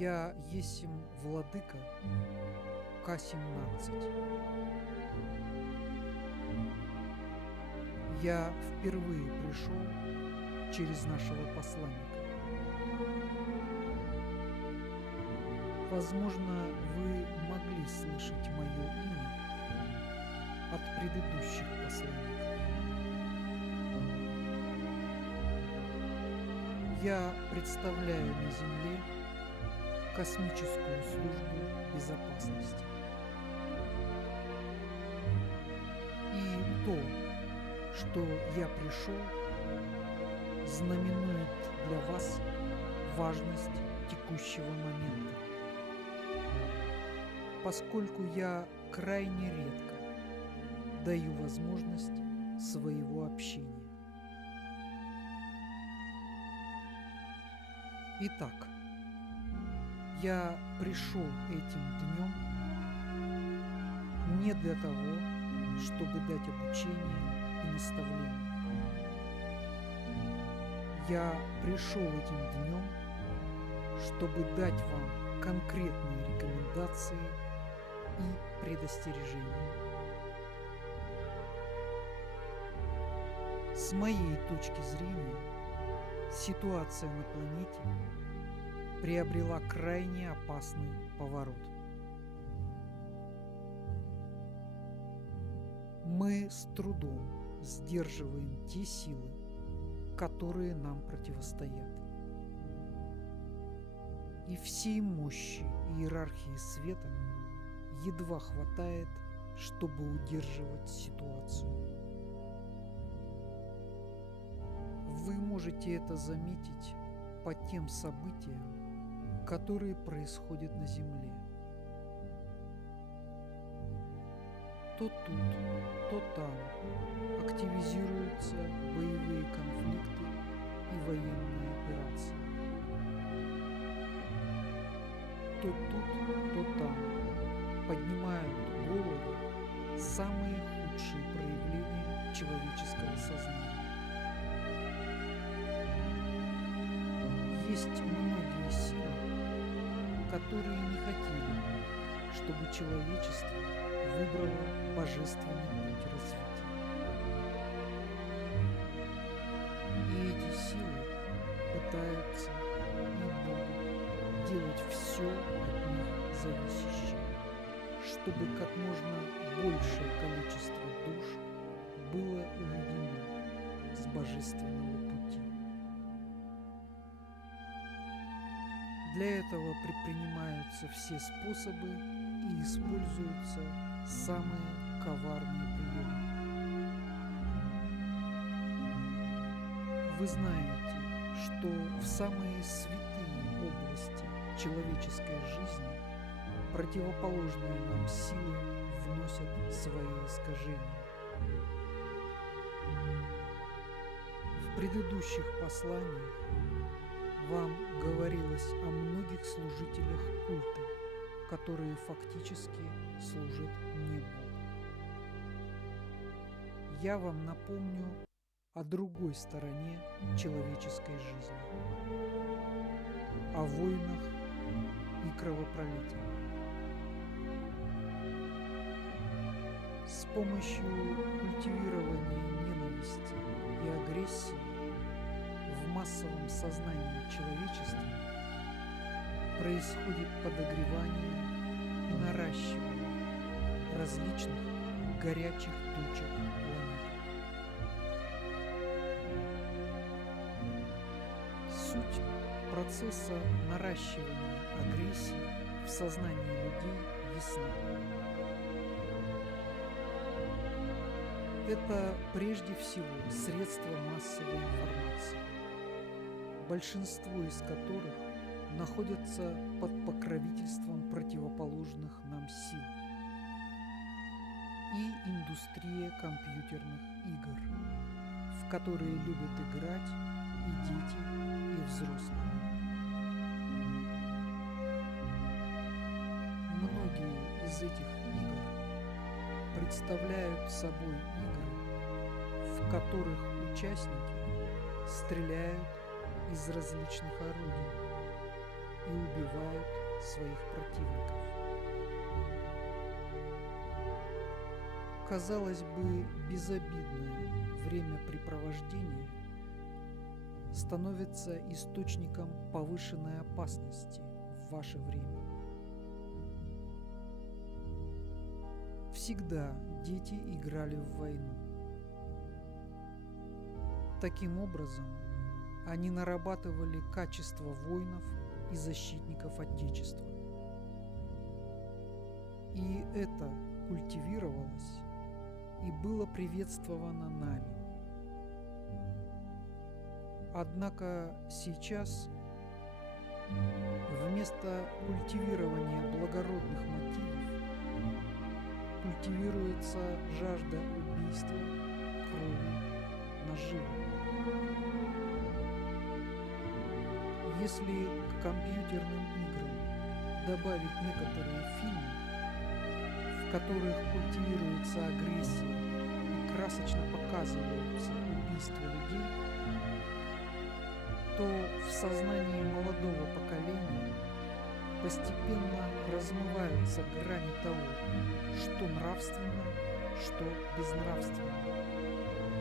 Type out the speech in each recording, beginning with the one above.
Я есмь владыка К-17. Я впервые пришел через нашего посланника. Возможно, вы могли слышать мое имя от предыдущих посланников. Я представляю на Земле космическую службу безопасности. И то, что я пришел, знаменует для вас важность текущего момента, поскольку я крайне редко даю возможность своего общения. Итак, я пришел этим днем не для того, чтобы дать обучение и наставление. Я пришел этим днем, чтобы дать вам конкретные рекомендации и предостережения. С моей точки зрения, ситуация на планете приобрела крайне опасный поворот. Мы с трудом сдерживаем те силы, которые нам противостоят. И всей мощи иерархии света едва хватает, чтобы удерживать ситуацию. Вы можете это заметить по тем событиям, которые происходят на Земле. То тут, то там активизируются боевые конфликты и военные операции. То тут, то там поднимают голову самые худшие проявления человеческого сознания. Есть многие силы, которые не хотели, чтобы человечество выбрало божественный путь развития. И эти силы пытаются и будут делать все от них зависящее, чтобы как можно большее количество душ было уведено с божественного пути. Для этого предпринимаются все способы и используются самые коварные приемы. Вы знаете, что в самые святые области человеческой жизни противоположные нам силы вносят свои искажения. В предыдущих посланиях вам говорилось о многих служителях культа, которые фактически служат не Богу. Я вам напомню о другой стороне человеческой жизни, о войнах и кровопролитии. С помощью культивирования ненависти и агрессии в массовом сознании человечества происходит подогревание и наращивание различных горячих точек планеты. Суть процесса наращивания агрессии в сознании людей ясна. Это прежде всего средства массовой информации, большинство из которых находятся под покровительством противоположных нам сил, и индустрия компьютерных игр, в которые любят играть и дети, и взрослые. Многие из этих игр представляют собой игры, в которых участники стреляют из различных орудий и убивают своих противников. Казалось бы, безобидное времяпрепровождение становится источником повышенной опасности в ваше время. Всегда дети играли в войну. Таким образом, они нарабатывали качество воинов и защитников Отечества. И это культивировалось и было приветствовано нами. Однако сейчас вместо культивирования благородных мотивов культивируется жажда убийства, крови, наживы. Если к компьютерным играм добавить некоторые фильмы, в которых культивируется агрессия и красочно показываются убийства людей, то в сознании молодого поколения постепенно размываются грани того, что нравственно, что безнравственно,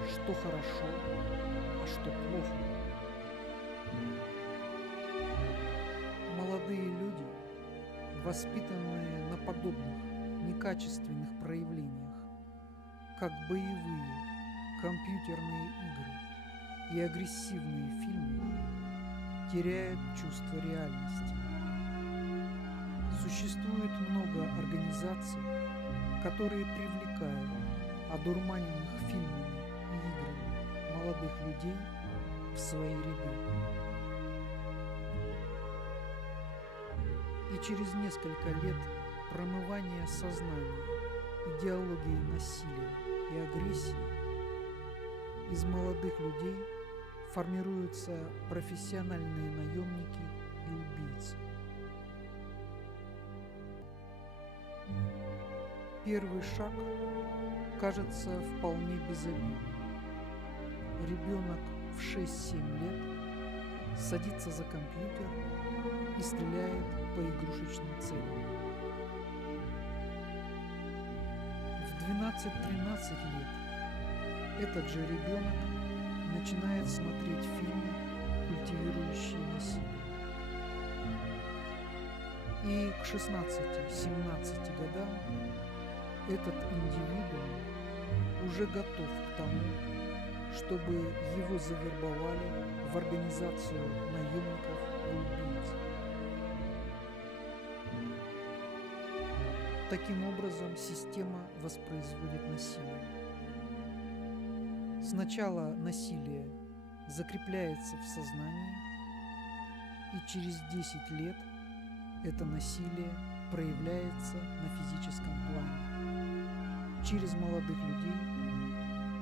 что хорошо, а что плохо. Молодые люди, воспитанные на подобных некачественных проявлениях, как боевые, компьютерные игры и агрессивные фильмы, теряют чувство реальности. Существует много организаций, которые привлекают одурманенных фильмами и играми молодых людей в свои ряды. И через несколько лет промывания сознания идеологией насилия и агрессии из молодых людей формируются профессиональные наемники и убийцы. Первый шаг кажется вполне безобидным. Ребенок в 6-7 лет садится за компьютер и стреляет по игрушечным целям. В 12-13 лет этот же ребенок начинает смотреть фильмы, культивирующие насилие. И к 16-17 годам этот индивидуум уже готов к тому, чтобы его завербовали в организацию наемников и убийц. Таким образом, система воспроизводит насилие. Сначала насилие закрепляется в сознании, и через 10 лет это насилие проявляется на физическом плане, через молодых людей,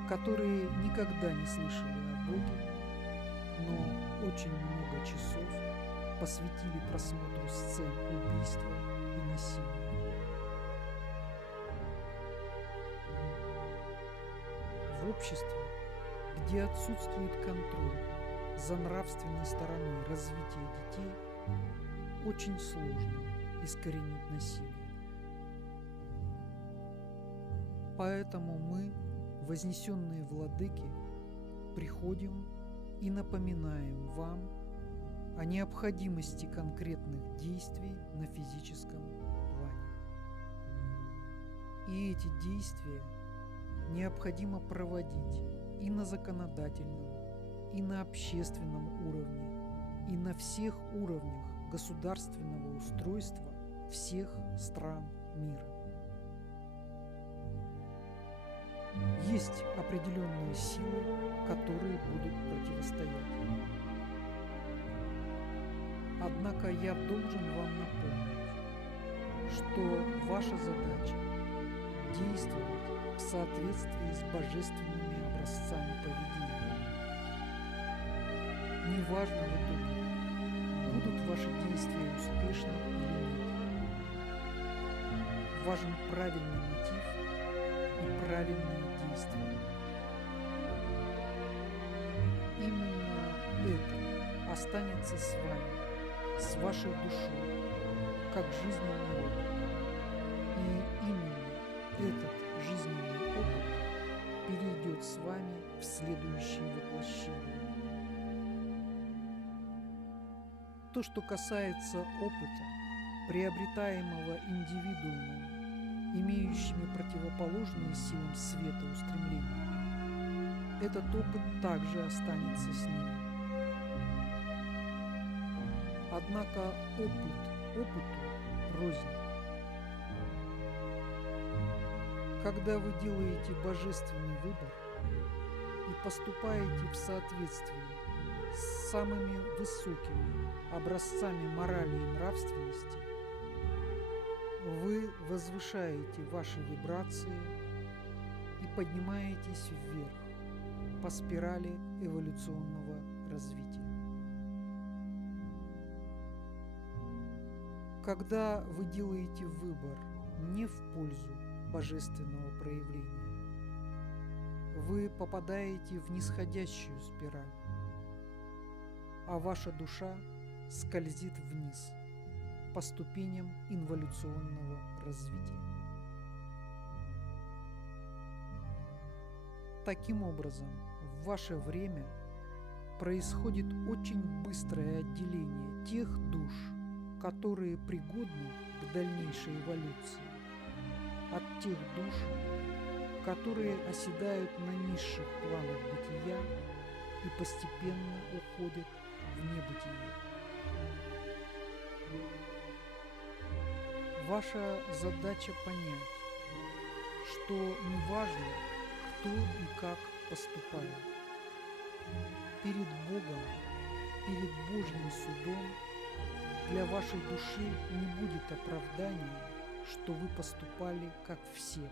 которые никогда не слышали о Боге, но очень много часов посвятили просмотру сцен убийства и насилия. В обществе, где отсутствует контроль за нравственной стороной развития детей, очень сложно искоренить насилие. Поэтому мы, вознесенные владыки, приходим и напоминаем вам о необходимости конкретных действий на физическом плане. И эти действия необходимо проводить и на законодательном, и на общественном уровне, и на всех уровнях государственного устройства всех стран мира. Есть определенные силы, которые будут противостоять. Однако я должен вам напомнить, что ваша задача – действовать в соответствии с божественными образцами поведения. Неважно в итоге, будут ваши действия успешны или нет. Важен правильный мотив и правильные действия. Именно это останется с вами с вашей душой, как жизненный опыт. И именно этот жизненный опыт перейдет с вами в следующее воплощение. То, что касается опыта, приобретаемого индивидуумом, имеющими противоположные силам света устремления, этот опыт также останется с ним. Однако опыт опыту рознь. Когда вы делаете божественный выбор и поступаете в соответствии с самыми высокими образцами морали и нравственности, вы возвышаете ваши вибрации и поднимаетесь вверх по спирали эволюционного развития. Когда вы делаете выбор не в пользу божественного проявления, вы попадаете в нисходящую спираль, а ваша душа скользит вниз по ступеням инволюционного развития. Таким образом, в ваше время происходит очень быстрое отделение тех душ, которые пригодны к дальнейшей эволюции, от тех душ, которые оседают на низших планах бытия и постепенно уходят в небытие. Ваша задача понять, что неважно, кто и как поступает. Перед Богом, перед Божьим судом для вашей души не будет оправдания, что вы поступали как все.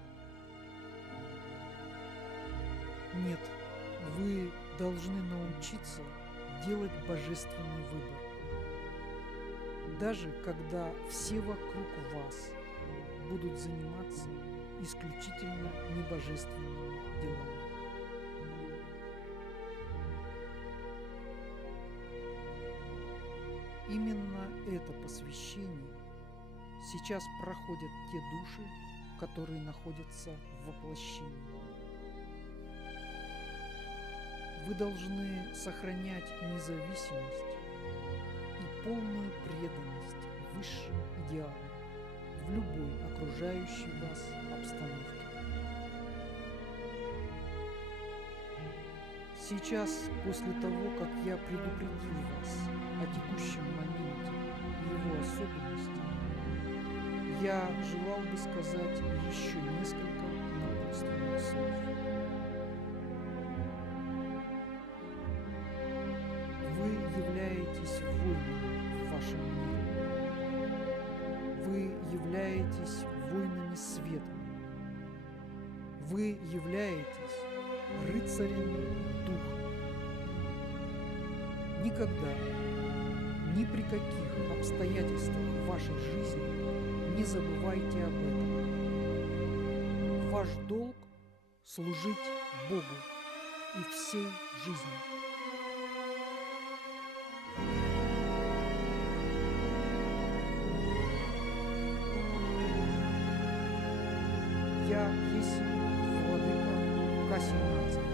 Нет, вы должны научиться делать божественный выбор. Даже когда все вокруг вас будут заниматься исключительно небожественными делами. Именно это посвящение сейчас проходят те души, которые находятся в воплощении. Вы должны сохранять независимость и полную преданность высшим идеалам в любой окружающей вас обстановке. Сейчас, после того, как я предупредил вас о текущем моменте и его особенностях, я желал бы сказать еще несколько напутственных слов. Вы являетесь воинами в вашем мире. Вы являетесь воинами света. Вы являетесь рыцарями духа. Никогда, ни при каких обстоятельствах в вашей жизни не забывайте об этом. Ваш долг – служить Богу и всей жизни. Я есть владыка К-17.